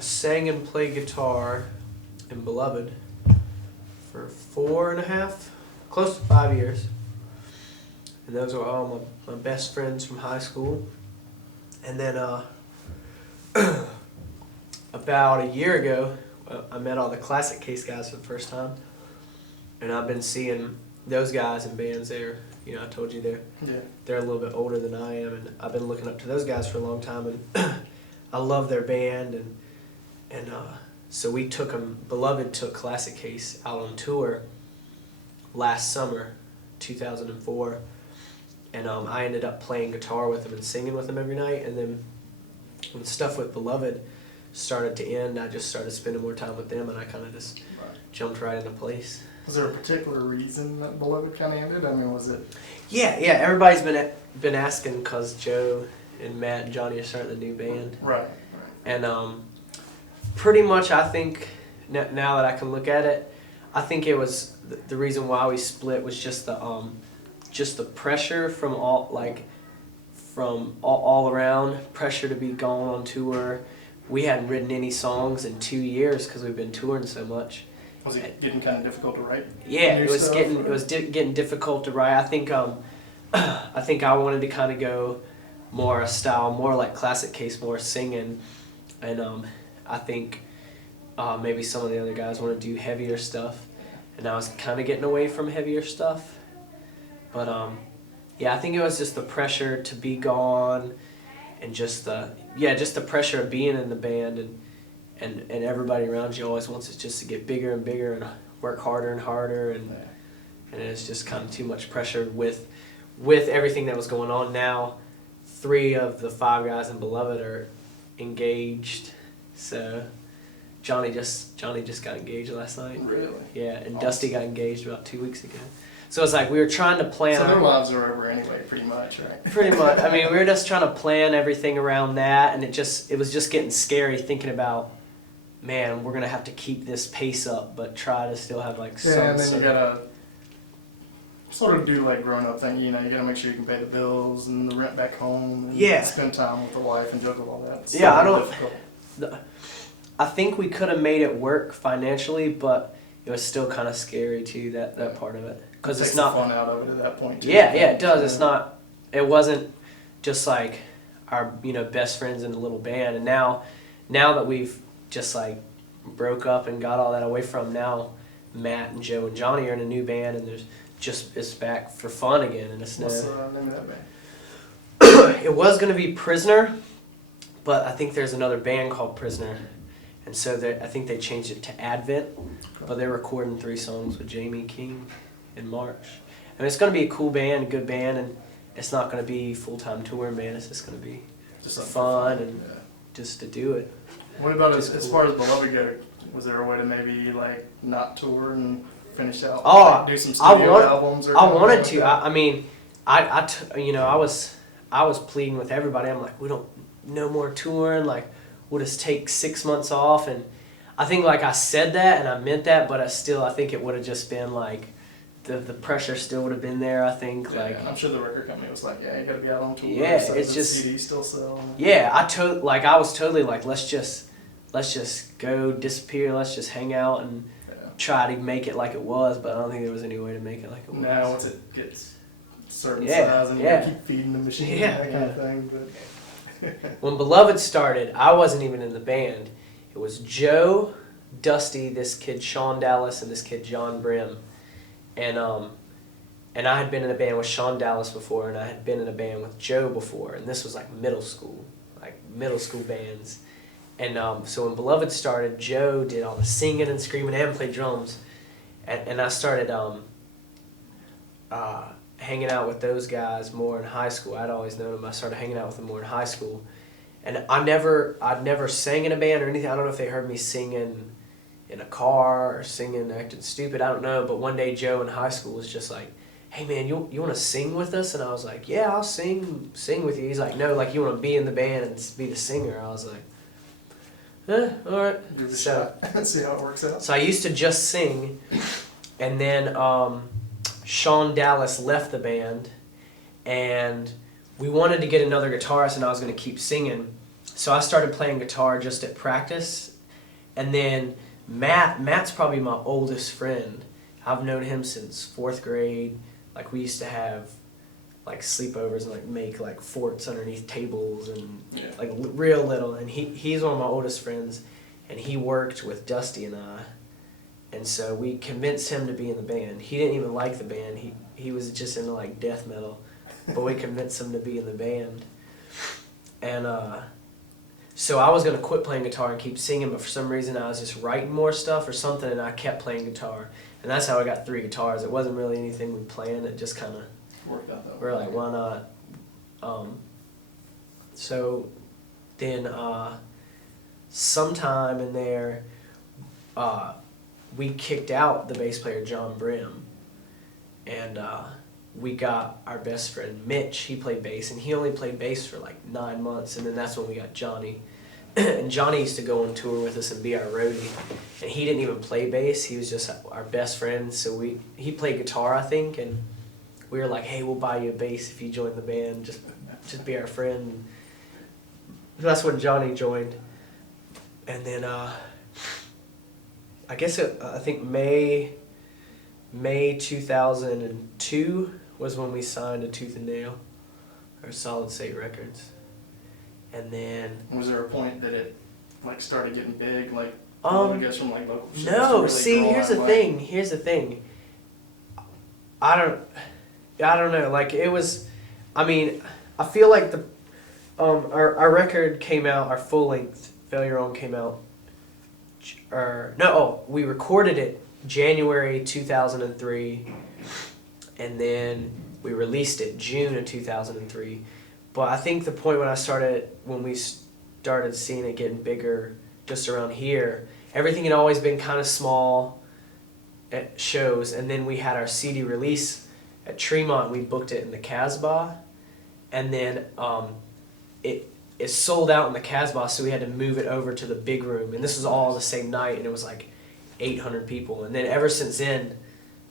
I sang and played guitar in Beloved for 4.5, close to 5 years. And those were all my best friends from high school. And then about a year ago, I met all the Classic Case guys for the first time. And I've been seeing those guys in bands there. You know, I told you they're a little bit older than I am, and I've been looking up to those guys for a long time, and I love their band, and so we took them. Beloved took Classic Case out on tour last summer, 2004, and I ended up playing guitar with them and singing with them every night, and then when stuff with Beloved started to end, I just started spending more time with them, and I kind of just jumped right into place. Was there a particular reason that Beloved kind of ended? I mean, was it? Yeah. Everybody's been asking because Joe and Matt and Johnny are starting a new band. Right. And pretty much, I think now that I can look at it, I think it was the reason why we split was just the pressure from all around, pressure to be gone on tour. We hadn't written any songs in 2 years because we've been touring so much. Was it getting kind of difficult to write? Yeah, it was getting difficult to write. I think I wanted to kind of go more a style, more like Classic Case, more singing, and I think maybe some of the other guys want to do heavier stuff, and I was kind of getting away from heavier stuff. But I think it was just the pressure to be gone, and just the pressure of being in the band, and everybody around you always wants it just to get bigger and bigger and work harder and harder, and it's just kind of too much pressure with everything that was going on. Now 3 of the 5 guys in Beloved are engaged, so Johnny just got engaged last night. Really? Yeah, and awesome. Dusty got engaged about 2 weeks ago. So it's like we were trying to plan. So their lives are over anyway, pretty much, right? Pretty much. I mean, we were just trying to plan everything around that, and it was just getting scary thinking about, man, we're gonna have to keep this pace up, but try to still have some. Yeah, and then you gotta sort of do like grown up thing. You know, you gotta make sure you can pay the bills and the rent back home. And spend time with the wife and juggle all that. It's I think we could have made it work financially, but it was still kind of scary too. That part of it, because it's not the fun out of it at that point. Too. Yeah, it does. It's not. It wasn't just like our best friends in a little band, and now that we've just broke up and got all that away from, now Matt and Joe and Johnny are in a new band, and it's back for fun again, and it's What's the name of that band? It was going to be Prisoner, but I think there's another band called Prisoner, and so I think they changed it to Advent, but they're recording 3 songs with Jamie King in March. I mean, it's going to be a cool band, a good band, and it's not going to be full-time touring band. It's just going to be just fun and just to do it. What about as far as Beloved go? Was there a way to maybe not tour and finish out? Do some studio albums or? I wanted to. I mean, I was pleading with everybody. I'm like, we don't no more touring. We'll just take 6 months off. And I think I said that and I meant that, but I think it would have just been the pressure still would have been there. I think I'm sure the record company was like, you got to be out on tour. Yeah, so it's just CDs still sell. Yeah, I was totally let's just go disappear. Let's just hang out and try to make it like it was. But I don't think there was any way to make it like it was. Now once it gets certain size and you keep feeding the machine and that kind of thing. But when Beloved started, I wasn't even in the band. It was Joe, Dusty, this kid Sean Dallas, and this kid John Brim, and I had been in a band with Sean Dallas before, and I had been in a band with Joe before, and this was middle school bands. And so when Beloved started, Joe did all the singing and screaming and played drums, and I started hanging out with those guys more in high school. I'd always known them. I started hanging out with them more in high school, and I'd never sang in a band or anything. I don't know if they heard me singing in a car or singing acting stupid. I don't know. But one day Joe in high school was just like, "Hey man, you want to sing with us?" And I was like, "Yeah, I'll sing with you." He's like, "No, you want to be in the band and be the singer." I was like, all right. Give it a shot. See how it works out. So I used to just sing, and then Sean Dallas left the band, and we wanted to get another guitarist, and I was going to keep singing. So I started playing guitar just at practice, and then Matt's probably my oldest friend. I've known him since 4th grade. Like, we used to have like sleepovers and like make like forts underneath tables and like real little. And he's one of my oldest friends, and he worked with Dusty and I, and so we convinced him to be in the band. He didn't even like the band. He was just into like death metal, but we convinced him to be in the band. And so I was gonna quit playing guitar and keep singing, but for some reason I was just writing more stuff or something, and I kept playing guitar. And that's how I got 3 guitars. It wasn't really anything we planned. It just kind of worked out that way. we're like, why not? So then sometime in there, we kicked out the bass player John Brim, and we got our best friend Mitch. He played bass, and he only played bass for like 9 months, and then that's when we got Johnny. And Johnny used to go on tour with us and be our roadie, and he didn't even play bass. He was just our best friend. So he played guitar, I think, and we were like, hey, we'll buy you a bass if you join the band. Just be our friend. So that's when Johnny joined, and then I guess I think May 2002 was when we signed to Tooth and Nail, or Solid State Records. And then was there a point that it like started getting big, like I guess from like local shows no, to really see, draw here's the thing. I don't know, like it was, I mean, I feel like the our record came out, our full length Failure On came out, we recorded it January 2003, and then we released it June of 2003. But I think the point when we started seeing it getting bigger just around here, everything had always been kind of small at shows, and then we had our CD release at Tremont. We booked it in the Casbah, and then it sold out in the Casbah, so we had to move it over to the big room, and this was all the same night, and it was like 800 people. And then ever since then,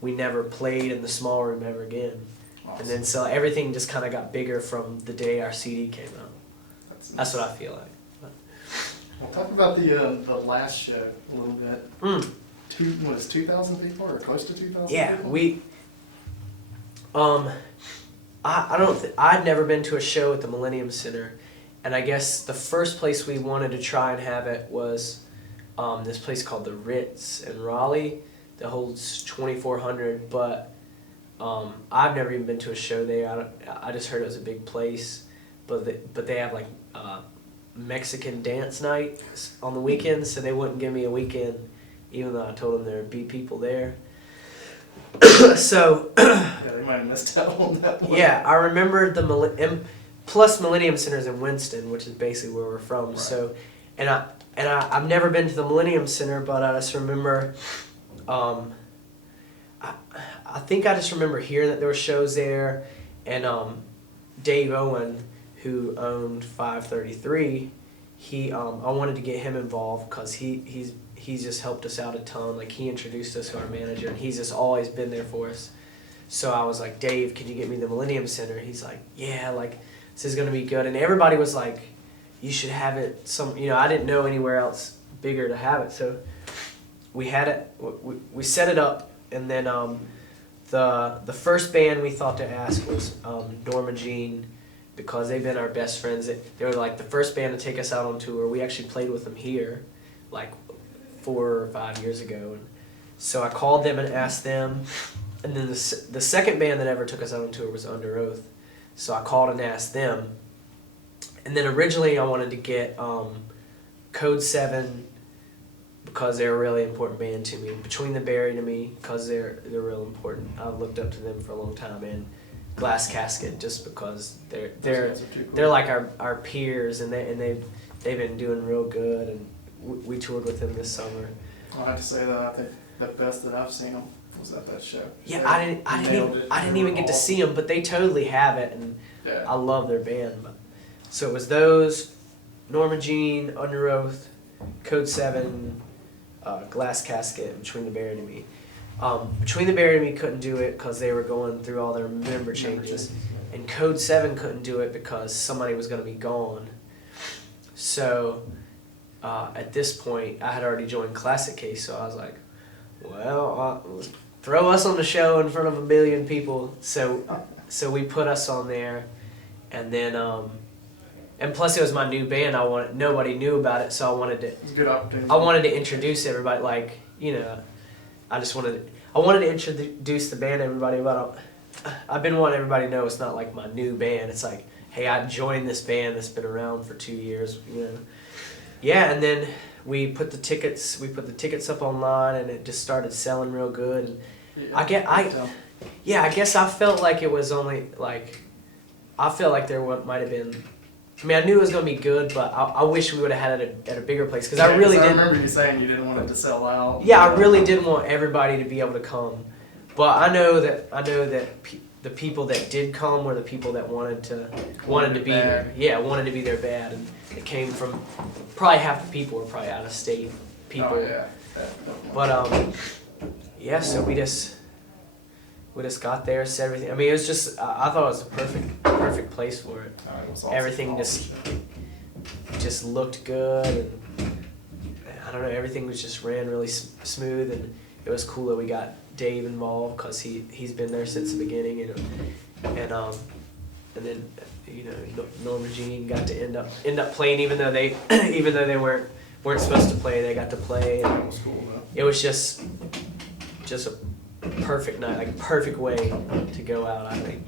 we never played in the small room ever again. Awesome. And then so everything just kind of got bigger from the day our CD came out. That's what I feel like. Well, talk about the last show a little bit. What is 2,000 people or close to 2,000? Yeah, people? I'd never been to a show at the Millennium Center, and I guess the first place we wanted to try and have it was this place called the Ritz in Raleigh that holds 2,400, but I've never even been to a show there. I just heard it was a big place, but they have like Mexican dance night on the weekends, so they wouldn't give me a weekend, even though I told them there would be people there. So yeah, they might have missed out on that one. Yeah, I remember plus Millennium Center's in Winston, which is basically where we're from. Right. So, and I've never been to the Millennium Center, but I just remember, I think I just remember hearing that there were shows there, and Dave Owen, who owned 533, I wanted to get him involved because he's just helped us out a ton. Like, he introduced us to our manager, and he's just always been there for us. So I was like, Dave, can you get me the Millennium Center? He's like, yeah, like, this is gonna be good. And everybody was like, you should have it I didn't know anywhere else bigger to have it. So we had it, we set it up, and then the first band we thought to ask was Norma Jean, because they've been our best friends. They were like the first band to take us out on tour. We actually played with them here like 4 or 5 years ago. And so I called them and asked them. And then the second band that ever took us out on tour was Under Oath. So I called and asked them. And then originally I wanted to get Code 7 because they're a really important band to me. Between the Buried to me because they're real important. I've looked up to them for a long time. And Glass Casket just because they're like our peers, and they've been doing real good, and we toured with them this summer. I have to say that I think the best that I've seen them was at that show. Yeah, I didn't even get to see them, but they totally have it, and yeah. I love their band. So it was those, Norma Jean, Under Oath, Code 7, Glass Casket, Between the Buried and Me. Between the Buried and Me couldn't do it because they were going through all their member changes, and Code 7 couldn't do it because somebody was going to be gone. So at this point, I had already joined Classic Case, so I was like, well, throw us on the show in front of 1 million people. So we put us on there, and then and plus it was my new band. Nobody knew about it, so I wanted to. It's a good opportunity. I wanted to introduce everybody, like, you know, I wanted to introduce the band to everybody, but I've been wanting everybody to know it's not like my new band. It's like, hey, I joined this band that's been around for 2 years, you know. Yeah, and then we put the tickets up online, and it just started selling real good. And I guess I felt like it was only like, I felt like there might have been. I mean, I knew it was gonna be good, but I wish we would have had it at a bigger place, because I really did. I remember you saying you didn't want it to sell out. Yeah, I really did want everybody to be able to come, but I know that the people that did come were the people that wanted to be there. Yeah, wanted to be there bad, and it came from probably half the people were probably out of state people. Oh, yeah. But yeah, so we just got there, set everything. I mean, it was just I thought it was a perfect place for it. It was awesome. Everything just looked good, and I don't know, everything just ran really smooth, and it was cool that we got Dave involved, because he's been there since the beginning, and then, you know, Norma Jean got to end up playing, even though they weren't supposed to play, they got to play, and That was cool, though. it was just a perfect night, like perfect way to go out, I think.